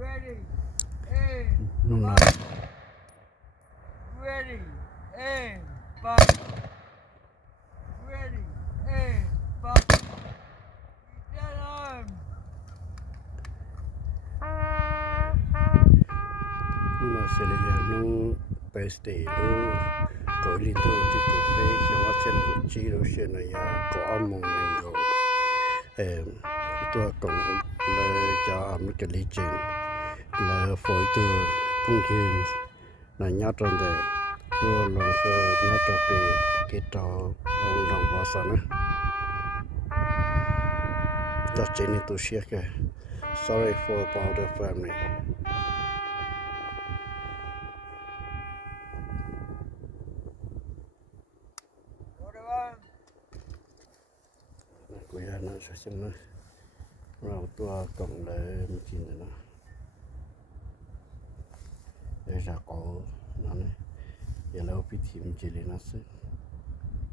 Ready, aim, นู่นน่ะ ready, aim, fire. Ready, aim, fire. Get arm. นู่นน่ะเสลียนูไปสเตดูก็ลิโตที่กูไปเขียนว่าเส้นกุจีโรเชนยาก็อมงนึงก็ตัวกงเลยจะมีกลิจินเลยฝอยตัวพุ่งขึ้นในญาติตรงเดตัวลงเฟญาติไปกิตาองดังภาษานะจะเจนิตุเชียก sorry for about the family Order one. กูอยากนะช่วยฉันนะเราตัวกงเลยไม่จริงนะเดี๋ยวจะเอานั่นนะเดี๋ยวเราพิธีมันจะเรียนนะสิ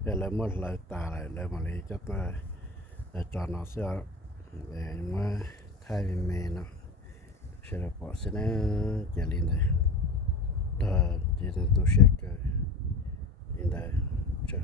เดี๋ยวเราเมื่อเราตาเรามาเลยจะมาจอนะเสียมาไทยเป็นเมนนะเชื่อปะสินะจะเรียนเลยแต่จะต้องตัวเช็คอินได้เจ้า